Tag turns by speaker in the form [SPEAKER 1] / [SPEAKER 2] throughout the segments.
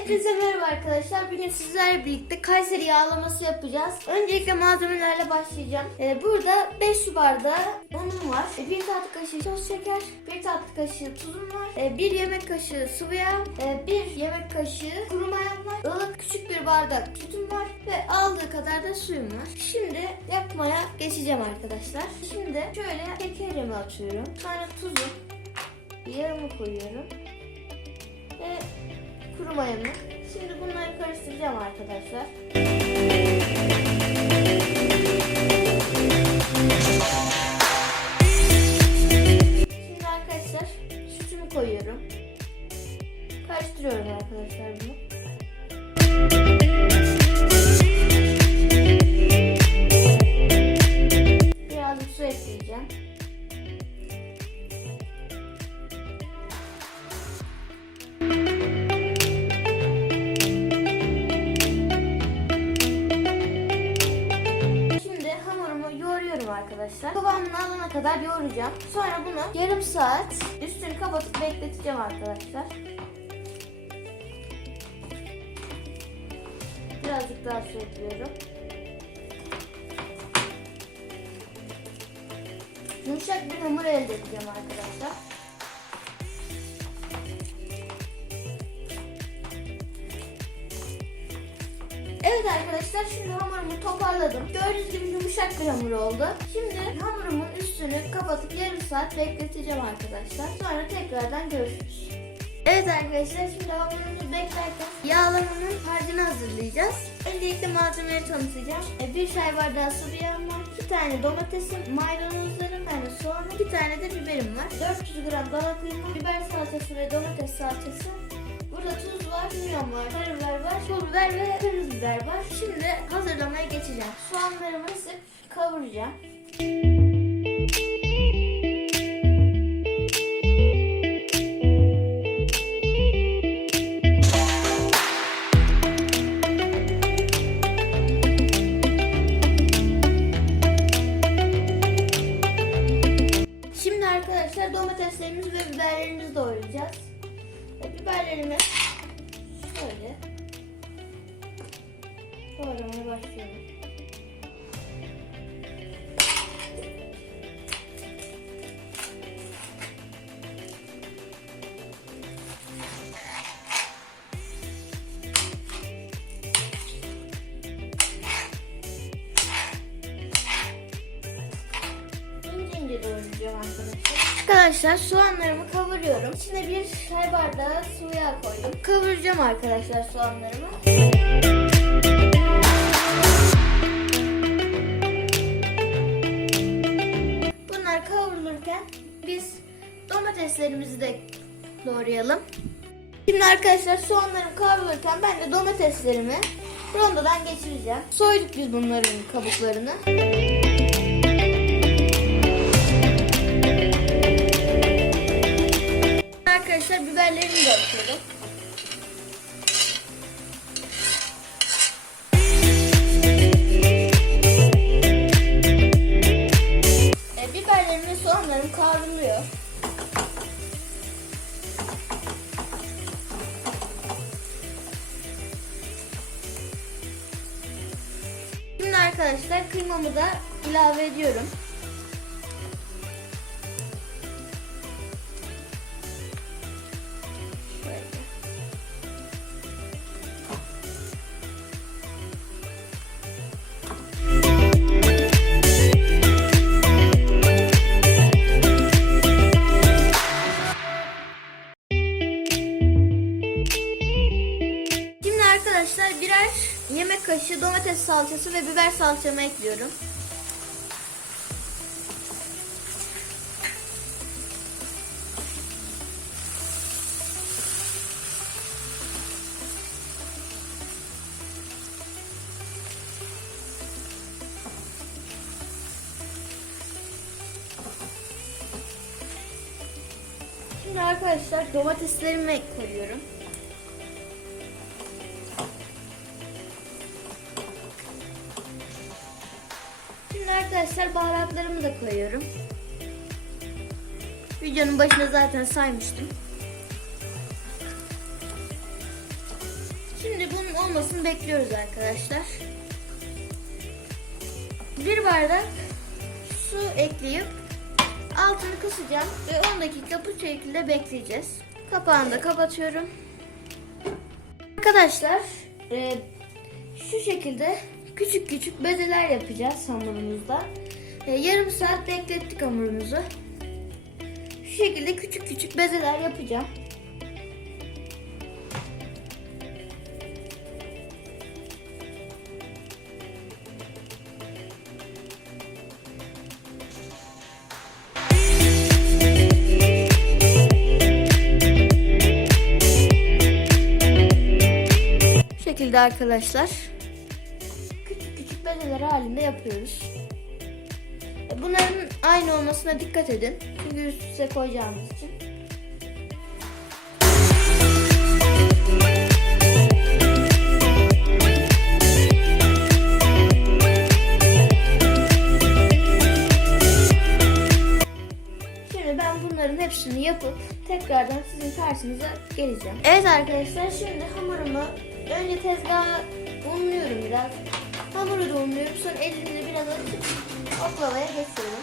[SPEAKER 1] Hepinize merhaba arkadaşlar. Bugün sizlerle birlikte Kayseri yağlaması yapacağız. Öncelikle malzemelerle başlayacağım. Ee, burada 5 su bardağı unum var. 1 tatlı kaşığı toz şeker, 1 tatlı kaşığı tuzum var, 1 yemek kaşığı sıvı yağ, 1 yemek kaşığı kuru mayam var, ılık küçük bir bardak sütüm var ve aldığı kadar da suyum var. Şimdi yapmaya geçeceğim arkadaşlar. Şimdi şöyle şekerimi atıyorum. Sonra tuzu, yağımı koyuyorum. Ve kuru mayamı. Şimdi bunları karıştıracağım arkadaşlar. Kadar yoğuracağım. Sonra bunu yarım saat üstünü kapatıp bekleteceğim arkadaşlar. Birazcık daha su ekliyorum. Yumuşak bir hamur elde edeceğim arkadaşlar. Evet arkadaşlar şimdi hamurumu toparladım. Gördüğünüz gibi yumuşak bir hamur oldu. Şimdi hamurumun üstünü kapatıp yarım saat bekleteceğim arkadaşlar. Sonra tekrardan görüşürüz. Evet arkadaşlar şimdi hamurumuzu beklerken yağlamanın harcını hazırlayacağız. Öncelikle malzemeleri tanıtacağım. E, Bir çay bardağı sıvı yağım var. 2 tane domatesim, maydanozlarım, tane soğanım, bir tane de biberim var. 400 gram dana kıyma, biber salçası ve domates salçası. Burada tuz var, kimyon var, karabiber var, pul biber ve kırmızı biber var. Şimdi hazırlamaya geçeceğim. Soğanlarımı sık kavuracağım. Başlıyorum. İnce ince doğrayacağım arkadaşlar. Soğanlarımı kavuruyorum. İçine bir çay bardağı yağ koydum. Kavuracağım arkadaşlar soğanlarımı. Domateslerimizi de doğrayalım. Şimdi arkadaşlar soğanlarım kavrulurken ben de domateslerimi rondodan geçireceğim. Soyduk biz bunların kabuklarını. Arkadaşlar biberlerimi de atıyorum. Arkadaşlar kıymamı da ilave ediyorum. Salçası ve biber salçamı ekliyorum. Şimdi arkadaşlar domateslerimi koyuyorum. Arkadaşlar baharatlarımı da koyuyorum. Videonun başında zaten saymıştım. Şimdi bunun olmasını bekliyoruz arkadaşlar. Bir bardak su ekleyip altını kısacağım ve 10 dakika bu şekilde bekleyeceğiz. Kapağını da kapatıyorum. Arkadaşlar e, şu şekilde küçük küçük bezeler yapacağız hamurumuzda. E, yarım saat beklettik hamurumuzu. Şu şekilde küçük küçük bezeler yapacağım. Şekilde arkadaşlar bezeler halinde yapıyoruz. E, Bunların aynı olmasına dikkat edin. Çünkü üst üste koyacağımız için. Şimdi ben bunların hepsini yapıp tekrardan sizin karşınıza geleceğim. Evet arkadaşlar şimdi hamurumu önce tezgaha unluyorum biraz. Hamuru da unluyorum sonra elimle biraz açıp oklavaya geçiyorum.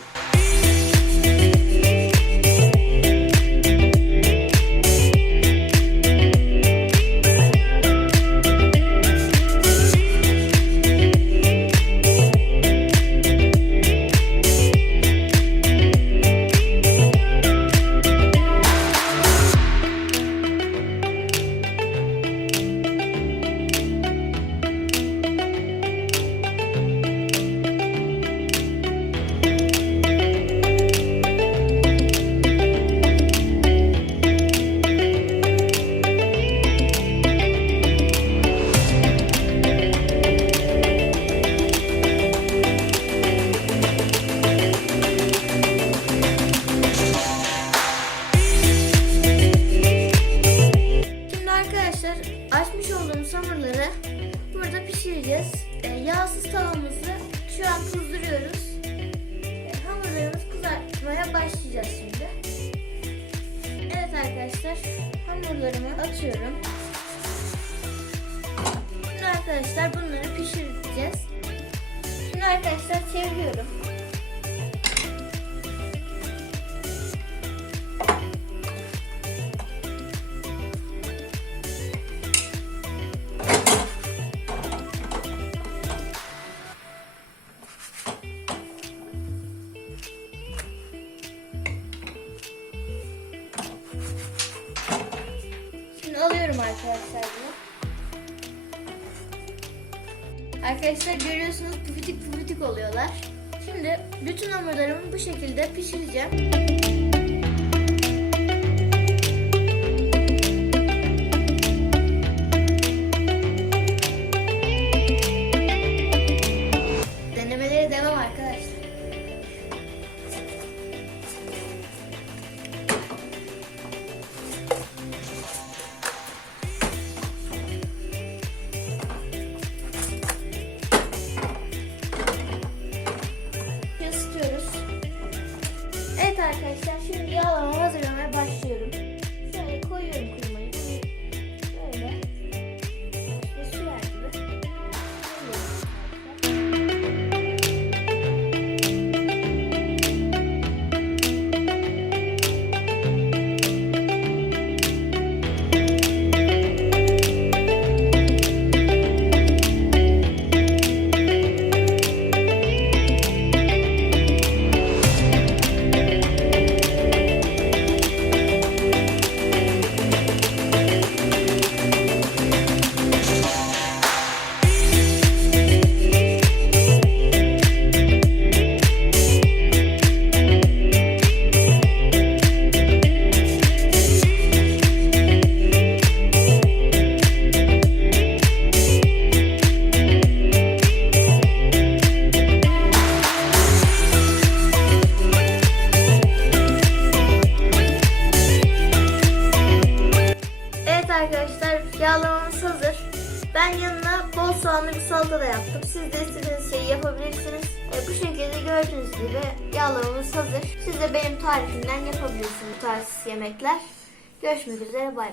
[SPEAKER 1] Hamurlarımı atıyorum. Şimdi arkadaşlar bunları pişireceğiz. Şimdi arkadaşlar çeviriyorum. Şimdi alıyorum arkadaşlar bunu. Arkadaşlar görüyorsunuz pufitik pufitik oluyorlar. Şimdi bütün hamurlarımı bu şekilde pişireceğim. Ben yanına bol soğanlı bir salata da yaptım. Siz de istediğiniz şeyi yapabilirsiniz. E, bu şekilde gördüğünüz gibi yağlamamız hazır. Siz de benim tarifimden yapabilirsiniz bu tarz yemekler. Görüşmek üzere bay.